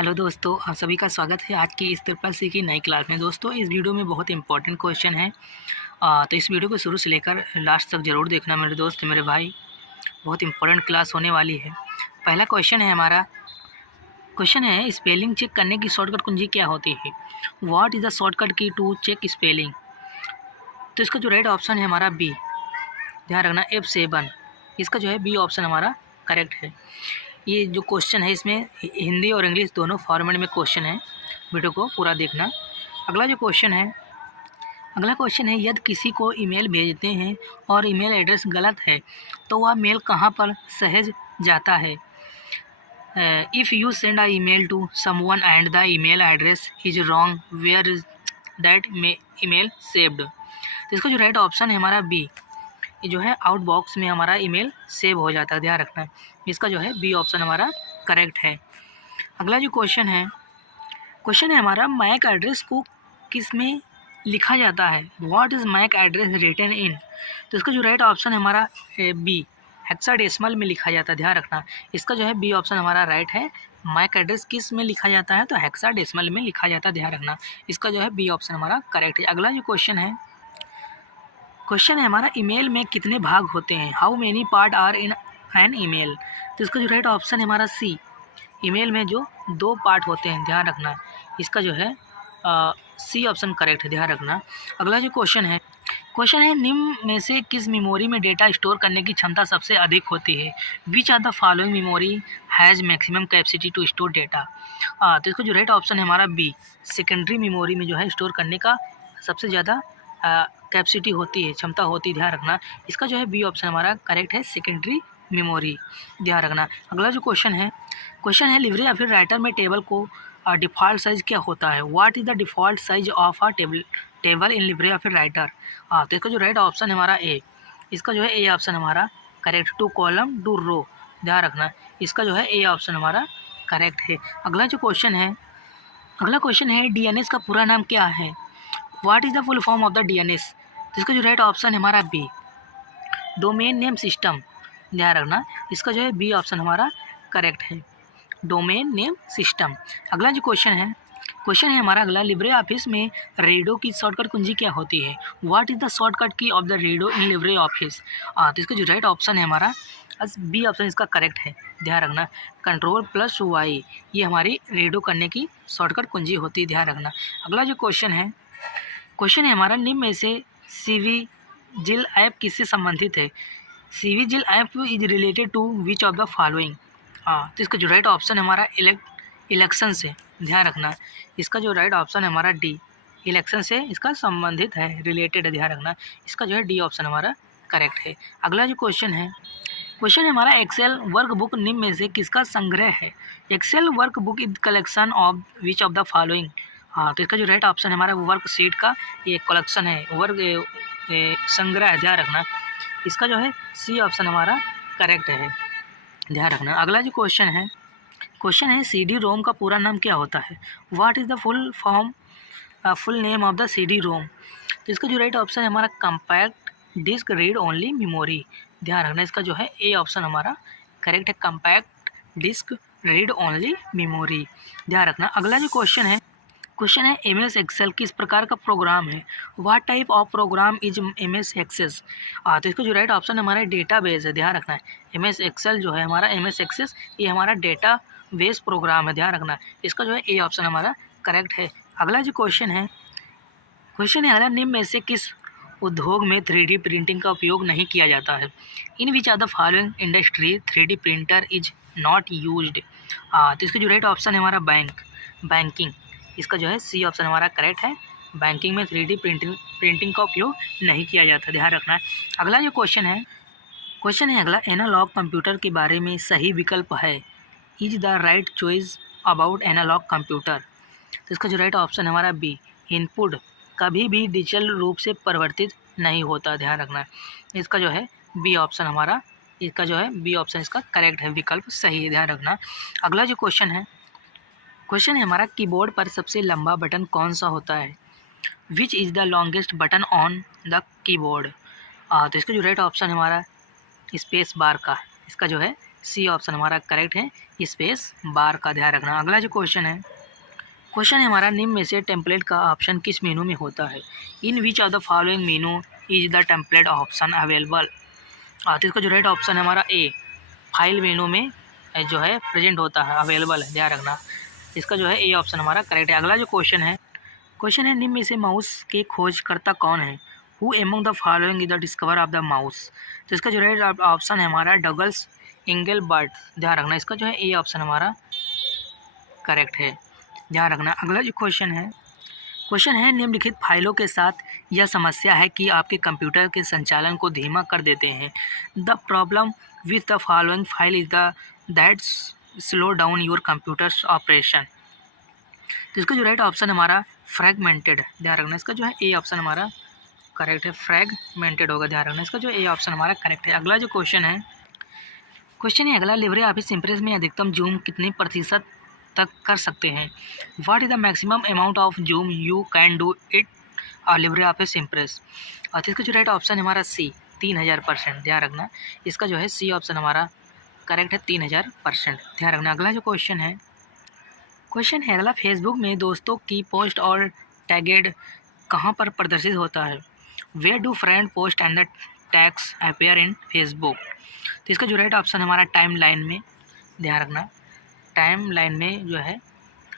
Hello दोस्तों, आप सभी का स्वागत है आज की इस ट्रिपल सी की नई क्लास में। दोस्तों, इस वीडियो में बहुत इंपॉर्टेंट क्वेश्चन है। तो इस वीडियो को शुरू से लेकर लास्ट तक ज़रूर देखना मेरे दोस्त, मेरे भाई। बहुत इंपॉर्टेंट क्लास होने वाली है। पहला क्वेश्चन है हमारा। क्वेश्चन है, स्पेलिंग चेक करने की शॉर्टकट कुंजी क्या होती है? What is the shortcut key to check spelling? तो इसका जो राइट ऑप्शन है हमारा बी। ध्यान रखना, F7। इसका जो है बी ऑप्शन हमारा करेक्ट है। ये जो क्वेश्चन है इसमें हिंदी और इंग्लिश दोनों फॉर्मेट में क्वेश्चन है। वीडियो को पूरा देखना। अगला क्वेश्चन है यदि किसी को ईमेल भेजते हैं और ईमेल एड्रेस गलत है तो वह मेल कहाँ पर सहेज जाता है? If you send a email to someone and the email address is wrong, where is that email saved? तो इसका जो राइट ऑप्शन है हमारा बी। ये जो है आउट बॉक्स में हमारा ईमेल सेव हो जाता है। ध्यान रखना, इसका जो है बी ऑप्शन हमारा करेक्ट है। अगला जो क्वेश्चन है हमारा, मैक एड्रेस को किस में लिखा जाता है? What is MAC address written in? तो इसका जो राइट ऑप्शन है हमारा बी, हेक्साडेसिमल में लिखा जाता है। ध्यान रखना, इसका जो है बी ऑप्शन हमारा राइट है। मैक एड्रेस किस में लिखा जाता है? तो हेक्साडेसिमल में लिखा जाता है। ध्यान रखना, इसका जो है बी ऑप्शन हमारा करेक्ट है। अगला जो क्वेश्चन है हमारा, ईमेल में कितने भाग होते हैं? How many part are in an email? तो इसका जो राइट ऑप्शन है हमारा सी। ईमेल में जो 2 पार्ट होते हैं। ध्यान रखना, इसका जो है सी ऑप्शन करेक्ट है। ध्यान रखना। अगला जो क्वेश्चन है निम्न में से किस मेमोरी में डेटा स्टोर करने की क्षमता सबसे अधिक होती है? Which are the following memory has maximum capacity to store data? तो इसका जो राइट ऑप्शन है हमारा बी, सेकेंडरी मेमोरी में जो है स्टोर करने का सबसे ज़्यादा कैपेसिटी होती है, क्षमता होती है। ध्यान रखना, इसका जो है बी ऑप्शन हमारा करेक्ट है, सेकेंडरी मेमोरी। ध्यान रखना। अगला जो क्वेश्चन है लिब्रे ऑफिस राइटर में टेबल को डिफ़ॉल्ट साइज क्या होता है? What is the default size of a table in Libre office writer? तो इसका जो राइट ऑप्शन है हमारा ए। इसका जो है ए ऑप्शन हमारा करेक्ट, 2 कॉलम 2 रो। ध्यान रखना, इसका जो है ए ऑप्शन हमारा करेक्ट है। अगला क्वेश्चन है डीएनएस का पूरा नाम क्या है? What is the full form of the DNS? तो इसका जो राइट ऑप्शन है हमारा बी, डोमेन नेम सिस्टम। ध्यान रखना, इसका जो है बी ऑप्शन हमारा करेक्ट है, डोमेन नेम सिस्टम। अगला जो क्वेश्चन है हमारा अगला, लिब्रे ऑफिस में रेडो की शॉर्टकट कुंजी क्या होती है? व्हाट इज़ द शॉर्टकट की of the redo in Libre office? तो इसका जो राइट ऑप्शन है हमारा बी ऑप्शन इसका करेक्ट है। ध्यान रखना, Ctrl+Y ये हमारी रेडो करने की शॉर्टकट कुंजी होती है। ध्यान रखना। अगला जो क्वेश्चन है हमारा, निम्न में से सीवीजिल ऐप किससे संबंधित है? CVIGIL app is related to which of the following? तो इसका जो राइट ऑप्शन है हमारा इलेक्शन से। ध्यान रखना, इसका जो राइट ऑप्शन है हमारा डी, इलेक्शन से इसका संबंधित है, रिलेटेड है। ध्यान रखना, इसका जो है डी ऑप्शन हमारा करेक्ट है। अगला जो क्वेश्चन है हमारा, एक्सेल वर्कबुक निम्न में से किसका संग्रह है? Excel workbook is collection of which of the following? तो इसका जो राइट ऑप्शन है हमारा वर्कशीट का ये कलेक्शन है, संग्रह है। ध्यान रखना, इसका जो है सी ऑप्शन हमारा करेक्ट है। ध्यान रखना। अगला जो क्वेश्चन है CD रोम का पूरा नाम क्या होता है? What is the full name of the CD ROM? तो इसका जो राइट ऑप्शन है हमारा compact disc read only memory. ध्यान रखना, इसका जो है ए ऑप्शन हमारा करेक्ट है, compact disc read only memory. ध्यान रखना। अगला जो क्वेश्चन है MS एक्सेल किस प्रकार का प्रोग्राम है? What type of program is MS Access? तो इसका जो राइट ऑप्शन हमारा डेटा बेस है। ध्यान रखना है, MS एक्सेल जो है हमारा MS एक्सेस ये हमारा डेटा बेस प्रोग्राम है। ध्यान रखना, इसका जो है ए ऑप्शन हमारा करेक्ट है। अगला जो क्वेश्चन है हमारा, निम्न में से किस उद्योग में 3D प्रिंटिंग का उपयोग नहीं किया जाता है? In which are the following industry 3D printer is not used? तो इसका जो राइट ऑप्शन है हमारा बैंकिंग। इसका जो है सी ऑप्शन हमारा करेक्ट है, बैंकिंग में 3D प्रिंटिंग का उपयोग नहीं किया जाता। ध्यान रखना है। अगला जो क्वेश्चन है अगला, एनालॉग कंप्यूटर के बारे में सही विकल्प है? Is the right choice about analog computer? तो इसका जो राइट ऑप्शन है हमारा बी, इनपुट कभी भी डिजिटल रूप से परिवर्तित नहीं होता। ध्यान रखना, इसका जो है बी ऑप्शन हमारा, इसका जो है बी ऑप्शन इसका करेक्ट है, विकल्प सही है। ध्यान रखना। अगला जो क्वेश्चन है हमारा, कीबोर्ड पर सबसे लंबा बटन कौन सा होता है? Which is the longest button on the keyboard? तो इसका जो राइट ऑप्शन है हमारा स्पेस बार का, इसका जो है सी ऑप्शन हमारा करेक्ट है, स्पेस बार का ध्यान रखना। अगला जो क्वेश्चन है हमारा, निम्न में से टेम्पलेट का ऑप्शन किस मेनू में होता है? In which of the following menu is the template option available? तो इसका जो राइट ऑप्शन है हमारा ए, फाइल मेनू में जो है प्रेजेंट होता है, अवेलेबल है, ध्यान रखना। इसका जो है ए ऑप्शन हमारा करेक्ट है। अगला जो क्वेश्चन है निम्न में से माउस के खोजकर्ता कौन है? Who among the following is the discover of the mouse? तो इसका जो राइट ऑप्शन है हमारा डगलस एंगलबर्ट, ध्यान रखना। इसका जो है ए ऑप्शन हमारा करेक्ट है, ध्यान रखना। अगला जो क्वेश्चन है निम्नलिखित फाइलों के साथ यह समस्या है कि आपके कंप्यूटर के संचालन को धीमा कर देते हैं। The problem with the following file is the that slow down your computers operation. तो इसका जो राइट ऑप्शन हमारा फ्रैगमेंटेड, ध्यान रखना। इसका जो है ए ऑप्शन हमारा करेक्ट है, फ्रैगमेंटेड होगा, ध्यान रखना। इसका जो ए ऑप्शन हमारा करेक्ट है। अगला जो क्वेश्चन है अगला, लिब्रे ऑफिस इम्प्रेस में अधिकतम जूम कितने प्रतिशत तक कर सकते हैं? What is the maximum amount of zoom you can do it Libre office impress? और इसका जो राइट ऑप्शन है हमारा सी, 3000%, ध्यान रखना। इसका जो है सी ऑप्शन हमारा करेक्ट है, 3000%, ध्यान रखना। अगला जो क्वेश्चन है अगला, फेसबुक में दोस्तों की पोस्ट और टैगेड कहाँ पर प्रदर्शित होता है? Where do friend post and the tags appear in Facebook? तो इसका जो राइट ऑप्शन हमारा टाइम लाइन में, ध्यान रखना, टाइम लाइन में जो है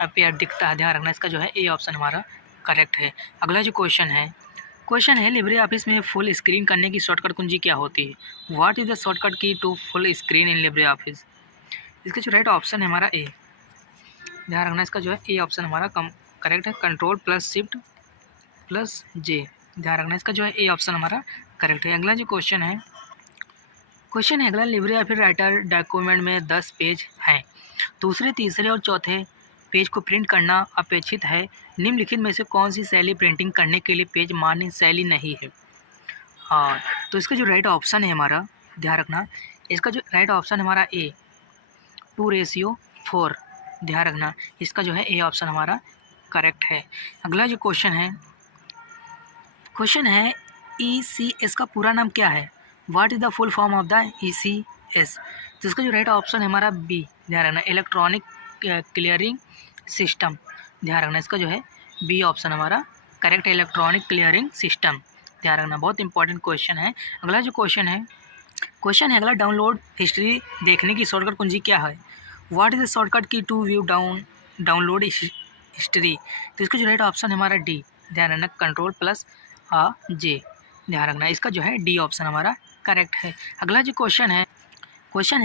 अपीयर दिखता है, ध्यान रखना। इसका जो है ए ऑप्शन हमारा करेक्ट है। अगला जो क्वेश्चन है लिब्रे ऑफिस में फुल स्क्रीन करने की शॉर्टकट कुंजी क्या होती है? What is the shortcut key to full screen in LibreOffice? इसका जो राइट ऑप्शन है हमारा ए, ध्यान रखना। इसका जो है ए ऑप्शन हमारा करेक्ट है, कंट्रोल प्लस शिफ्ट प्लस जे, ध्यान रखना। इसका जो है ए ऑप्शन हमारा करेक्ट है। अगला जो क्वेश्चन है अगला, लिब्रे ऑफिस राइटर डॉक्यूमेंट में 10 पेज हैं, दूसरे तीसरे और चौथे पेज को प्रिंट करना अपेक्षित है। निम्नलिखित में से कौन सी शैली प्रिंटिंग करने के लिए पेज मान्य शैली नहीं है? हाँ, तो इसका जो राइट ऑप्शन है हमारा, ध्यान रखना, इसका जो राइट ऑप्शन है हमारा ए, 2:4, ध्यान रखना। इसका जो है ए ऑप्शन हमारा करेक्ट है। अगला जो क्वेश्चन है ECS का पूरा नाम क्या है? What is the full form of the ECS? तो इसका जो राइट ऑप्शन है हमारा बी, ध्यान रखना, इलेक्ट्रॉनिक क्लियरिंग सिस्टम, ध्यान रखना। इसका जो है बी ऑप्शन हमारा करेक्ट है, इलेक्ट्रॉनिक क्लियरिंग सिस्टम, ध्यान रखना। बहुत इंपॉर्टेंट क्वेश्चन है। अगला जो क्वेश्चन है अगला, डाउनलोड हिस्ट्री देखने की शॉर्टकट कुंजी क्या है? What is the shortcut key to view download history? तो इसका जो राइट ऑप्शन है हमारा डी, ध्यान रखना, कंट्रोल प्लस जे, ध्यान रखना। इसका जो है डी ऑप्शन हमारा करेक्ट है। अगला जो क्वेश्चन है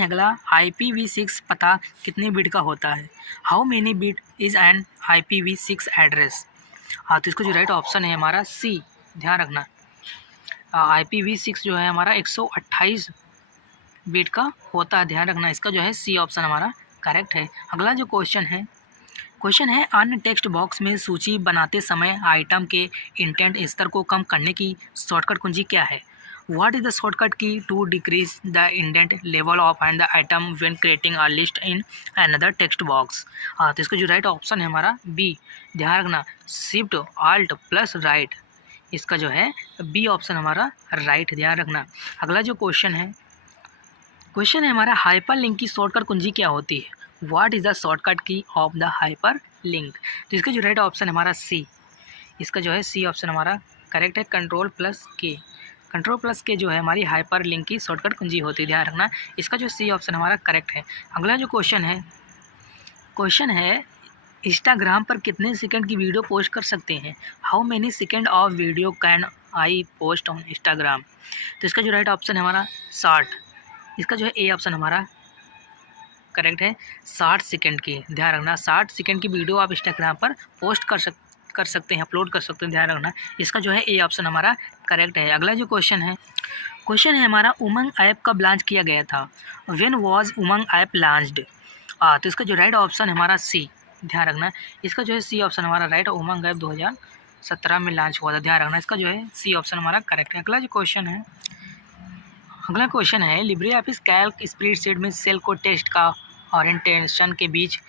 अगला, IPv6 पता कितने बिट का होता है? How many bit is an IPv6 address? हाँ, तो इसका जो राइट ऑप्शन है हमारा सी, ध्यान रखना, IPv6 जो है हमारा 128 बिट का होता है, ध्यान रखना। इसका जो है सी ऑप्शन हमारा करेक्ट है। अगला जो क्वेश्चन है अन्य टेक्स्ट बॉक्स में सूची बनाते समय आइटम के इंटेंट स्तर को कम करने की शॉर्टकट कुंजी क्या है? What is the shortcut key to decrease the indent level of and the item when creating a list in another text box? हाँ, तो इसका जो राइट ऑप्शन है हमारा बी, ध्यान रखना, शिफ्ट आल्ट प्लस राइट। इसका जो है बी ऑप्शन हमारा राइट, ध्यान रखना। अगला जो क्वेश्चन है हमारा, हाइपर लिंक की शॉर्टकट कुंजी क्या होती है? व्हाट इज द शॉर्टकट की ऑफ द हाइपर लिंक? तो इसका जो राइट ऑप्शन हमारा सी, इसका जो है सी ऑप्शन हमारा करेक्ट है, कंट्रोल प्लस के जो है हमारी हाइपर लिंक की शॉर्टकट कुंजी होती है, ध्यान रखना। इसका जो सी ऑप्शन हमारा करेक्ट है। अगला जो क्वेश्चन है इंस्टाग्राम पर कितने सेकंड की वीडियो पोस्ट कर सकते हैं? How many second of video can I post on Instagram? तो इसका जो राइट ऑप्शन है हमारा 60, इसका जो है ए ऑप्शन हमारा करेक्ट है, 60 सेकंड की, ध्यान रखना। 60 सेकंड की वीडियो आप इंस्टाग्राम पर पोस्ट कर सकते हैं, अपलोड कर सकते हैं, ध्यान रखना। इसका जो है ए ऑप्शन हमारा करेक्ट है। अगला जो क्वेश्चन है हमारा, उमंग ऐप कब लॉन्च किया गया था? When was Umang app launched? तो इसका जो राइट ऑप्शन है हमारा सी, ध्यान रखना। इसका जो है सी ऑप्शन हमारा राइट, उमंग ऐप 2017 में लॉन्च हुआ था, ध्यान रखना। इसका जो है सी ऑप्शन हमारा करेक्ट है। अगला क्वेश्चन है लिब्रे ऑफिस कैल्क स्प्रेडशीट में सेल को टेक्स्ट का ओरिएंटेशन के बीच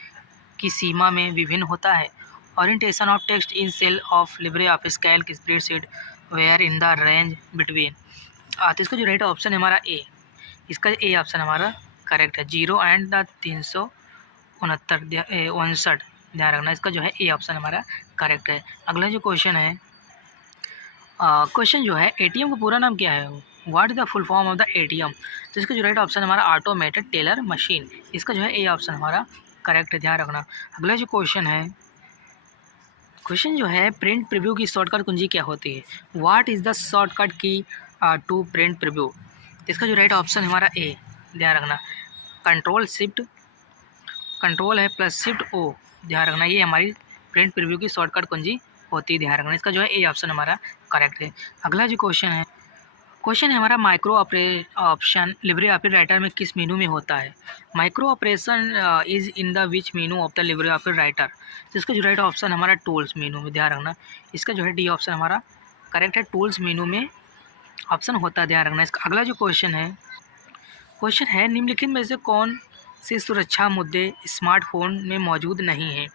की सीमा में विभिन्न होता है। Orientation of text in cell of LibreOffice Calc spreadsheet where in the range between. तो इसका जो राइट ऑप्शन है हमारा ए, इसका ए ऑप्शन हमारा करेक्ट है। 0 एंड द 369 ध्यान रखना, इसका जो है ए ऑप्शन हमारा करेक्ट है। अगला जो क्वेश्चन है, क्वेश्चन जो है एटीएम का पूरा नाम क्या है, what is the full form of the ATM. तो इसका जो राइट ऑप्शन हमारा ऑटोमेटेड टेलर मशीन, इसका जो है ए ऑप्शन हमारा करेक्ट है, ध्यान रखना। अगला जो क्वेश्चन है, क्वेश्चन जो है प्रिंट प्रीव्यू की शॉर्टकट कुंजी क्या होती है, what is the shortcut key to print preview. इसका जो राइट ऑप्शन हमारा ए, ध्यान रखना। कंट्रोल है प्लस शिफ्ट ओ, ध्यान रखना, ये हमारी प्रिंट प्रीव्यू की शॉर्टकट कुंजी होती है, ध्यान रखना। इसका जो है ए ऑप्शन हमारा करेक्ट है। अगला जो क्वेश्चन है हमारा micro operation Libre office writer में किस मेनू में होता है। Micro operation is in the which menu of the Libre office writer. तो इसका जो राइट ऑप्शन हमारा टूल्स मेनू में, ध्यान रखना। इसका जो है डी ऑप्शन हमारा करेक्ट है, टूल्स मेनू में ऑप्शन होता है, ध्यान रखना। इसका अगला जो क्वेश्चन है निम्नलिखित में से कौन से सुरक्षा मुद्दे स्मार्टफोन में मौजूद नहीं हैं।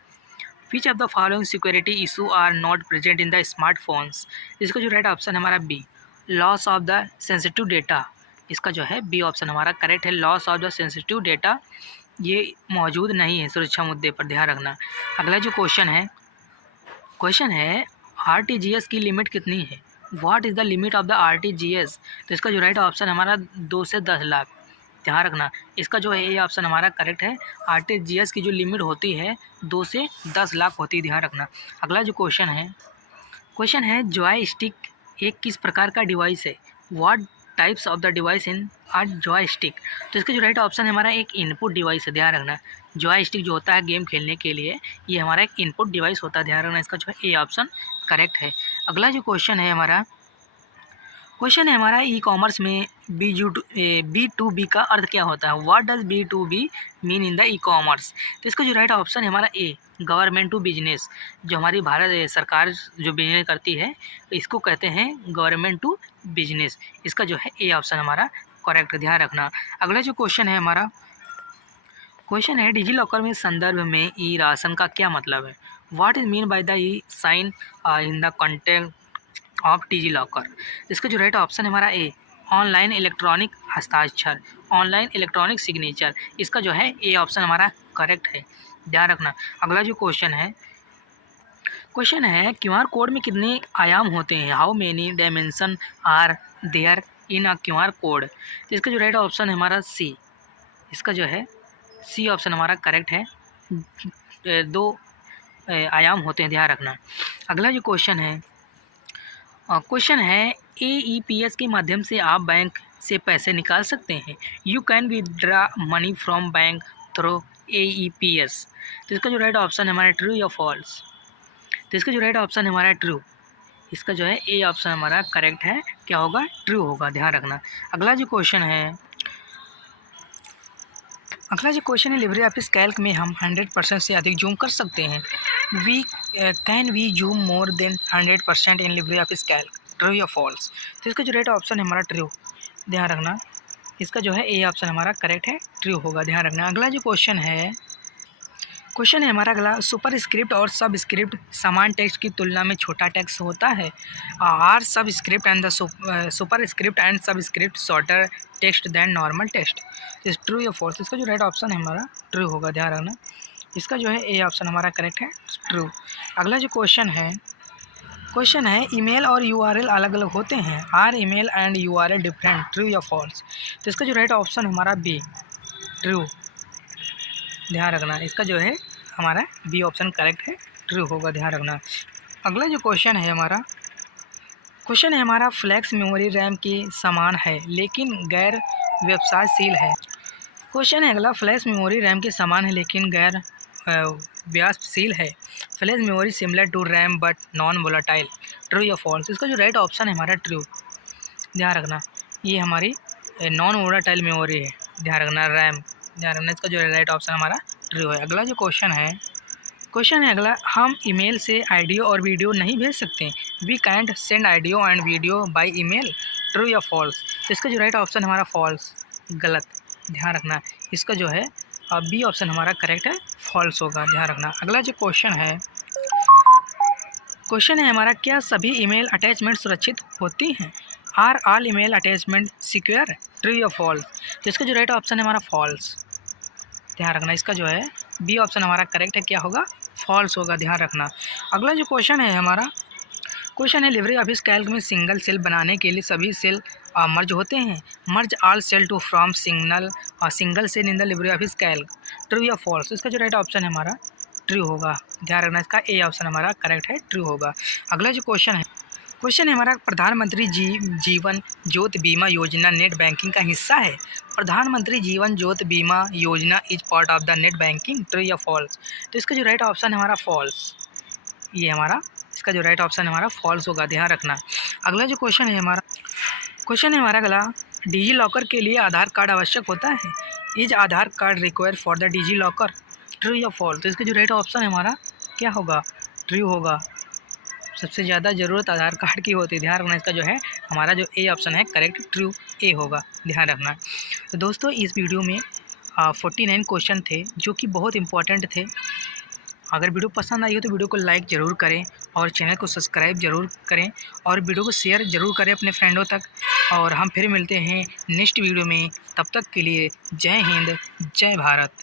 Which of the following security issue are not present in the smartphones. इसका जो राइट ऑप्शन हमारा B, loss of the sensitive data. इसका जो है बी ऑप्शन हमारा करेक्ट है, loss of the sensitive data ये मौजूद नहीं है सुरक्षा मुद्दे पर, ध्यान रखना। अगला जो क्वेश्चन है आरटीजीएस की लिमिट कितनी है, what is the limit of the RTGS. तो इसका जो राइट ऑप्शन हमारा 2 से 10 लाख, ध्यान रखना। इसका जो है ये ऑप्शन हमारा करेक्ट है, आरटीजीएस की जो लिमिट होती है 2 से 10 लाख होती है, ध्यान रखना। अगला जो क्वेश्चन है जॉय स्टिक एक किस प्रकार का डिवाइस है, what types of the device in are Joy stick. तो इसका जो राइट ऑप्शन है हमारा एक इनपुट डिवाइस है, ध्यान रखना। जॉय स्टिक जो होता है गेम खेलने के लिए, ये हमारा एक इनपुट डिवाइस होता है, ध्यान रखना। इसका जो है ए ऑप्शन करेक्ट है। अगला जो क्वेश्चन है हमारा ई कॉमर्स में B2B का अर्थ क्या होता है, what does B2B mean in the e commerce. तो इसका जो राइट ऑप्शन है हमारा ए, गवर्नमेंट टू बिजनेस। जो हमारी भारत सरकार जो बिजनेस करती है इसको कहते हैं गवर्नमेंट टू बिजनेस। इसका जो है ए ऑप्शन हमारा करेक्ट, ध्यान रखना। अगला जो क्वेश्चन है डिजी लॉकर में संदर्भ में ई राशन का क्या मतलब है, what is mean by the e sign in the content of DigiLocker. इसका जो राइट ऑप्शन है हमारा ए, ऑनलाइन इलेक्ट्रॉनिक हस्ताक्षर, ऑनलाइन इलेक्ट्रॉनिक सिग्नेचर। इसका जो है ए ऑप्शन हमारा करेक्ट है, ध्यान रखना। अगला जो क्वेश्चन है क्यूआर कोड में कितने आयाम होते हैं, how many dimension are there in a QR code. तो इसका जो राइट ऑप्शन है हमारा सी, इसका जो है सी ऑप्शन हमारा करेक्ट है, 2 आयाम होते हैं, ध्यान रखना। अगला जो क्वेश्चन है AEPS के माध्यम से आप बैंक से पैसे निकाल सकते हैं, you can withdraw money from bank through AEPS। तो इसका जो राइट ऑप्शन है हमारा ट्रू या फॉल्स। तो इसका जो राइट ऑप्शन है हमारा ट्रू, इसका जो है ए ऑप्शन हमारा करेक्ट है, क्या होगा, ट्रू होगा, ध्यान रखना। अगला जो क्वेश्चन है लिब्रे ऑफिस कैल्क में हम 100% से अधिक जूम कर सकते हैं, can we zoom more than 100% in LibreOffice Calc, true या फॉल्स। तो इसका जो राइट ऑप्शन है हमारा ट्रू, ध्यान रखना। इसका जो है ए ऑप्शन हमारा करेक्ट है, ट्रू होगा, ध्यान रखना। अगला जो क्वेश्चन है हमारा अगला, सुपर स्क्रिप्ट और सब स्क्रिप्ट समान टेक्स्ट की तुलना में छोटा टेक्स्ट होता है, are subscript and the superscript and subscript shorter text than normal text, is true या फॉल्स। इसका जो राइट ऑप्शन है हमारा ट्रू होगा, ध्यान रखना। इसका जो है ए ऑप्शन हमारा करेक्ट है, ट्रू। अगला जो क्वेश्चन है ईमेल और URL अलग अलग होते हैं, are email and URL different, true या फॉल्स। तो इसका जो राइट ऑप्शन हमारा बी, ट्रू, ध्यान रखना। इसका जो है हमारा बी ऑप्शन करेक्ट है, ट्रू होगा, ध्यान रखना। अगला जो क्वेश्चन है हमारा फ्लैक्स मेमोरी रैम के समान है लेकिन गैर व्यवसायशील है। क्वेश्चन है अगला, फ्लैश मेमोरी रैम के समान है लेकिन गैर व्यवसायशील है, flash memory similar to RAM but non volatile, true या फॉल्स। इसका जो राइट ऑप्शन है हमारा ट्रू, ध्यान रखना। ये हमारी नॉन वोलेटाइल मेमोरी है, ध्यान रखना, रैम, ध्यान रखना। इसका जो राइट ऑप्शन हमारा ट्रू है। अगला जो क्वेश्चन है अगला, हम ईमेल से ऑडियो और वीडियो नहीं भेज सकते, we can't send audio and video by email, true या फॉल्स। तो इसका जो राइट ऑप्शन हमारा फॉल्स, गलत, ध्यान रखना। इसका जो है बी ऑप्शन हमारा करेक्ट है, फॉल्स होगा, ध्यान रखना। अगला जो क्वेश्चन है हमारा, क्या सभी ईमेल अटैचमेंट सुरक्षित होती हैं, are all email attachment secure, true या फॉल्स। तो इसका जो राइट ऑप्शन है हमारा फॉल्स, ध्यान रखना। इसका जो है बी ऑप्शन हमारा करेक्ट है, क्या होगा, फॉल्स होगा, ध्यान रखना। अगला जो क्वेश्चन है हमारा, क्वेश्चन है लिब्रे ऑफिस कैल्क में सिंगल सेल बनाने के लिए सभी सेल मर्ज होते हैं। Merge all cell to from single cell in the LibreOffice Calc, true या फॉल्स। इसका जो राइट ऑप्शन है हमारा ट्रू होगा, ध्यान रखना। इसका ए ऑप्शन हमारा करेक्ट है, ट्रू होगा। अगला जो क्वेश्चन है हमारा, प्रधानमंत्री जीवन ज्योति बीमा योजना नेट बैंकिंग का हिस्सा है। प्रधानमंत्री जीवन ज्योति बीमा योजना is part of the net banking, true या फॉल्स। तो इसका जो राइट ऑप्शन है हमारा फॉल्स, ये हमारा इसका जो राइट ऑप्शन है हमारा फॉल्स होगा, ध्यान रखना। अगला जो क्वेश्चन है हमारा अगला, डिजी लॉकर के लिए आधार कार्ड आवश्यक होता है। Is Aadhaar card required for the DigiLocker, true या फॉल्स। तो इसका जो राइट ऑप्शन है हमारा क्या होगा, ट्रू होगा। सबसे ज़्यादा ज़रूरत आधार कार्ड की होती है, ध्यान रखना। इसका जो है हमारा जो ए ऑप्शन है करेक्ट, ट्रू ए होगा, ध्यान रखना। तो दोस्तों इस वीडियो में 49 क्वेश्चन थे जो कि बहुत इंपॉर्टेंट थे। अगर वीडियो पसंद आई हो तो वीडियो को लाइक ज़रूर करें और चैनल को सब्सक्राइब ज़रूर करें और वीडियो को शेयर ज़रूर करें अपने फ्रेंडों तक। और हम फिर मिलते हैं नेक्स्ट वीडियो में, तब तक के लिए जय हिंद, जय भारत।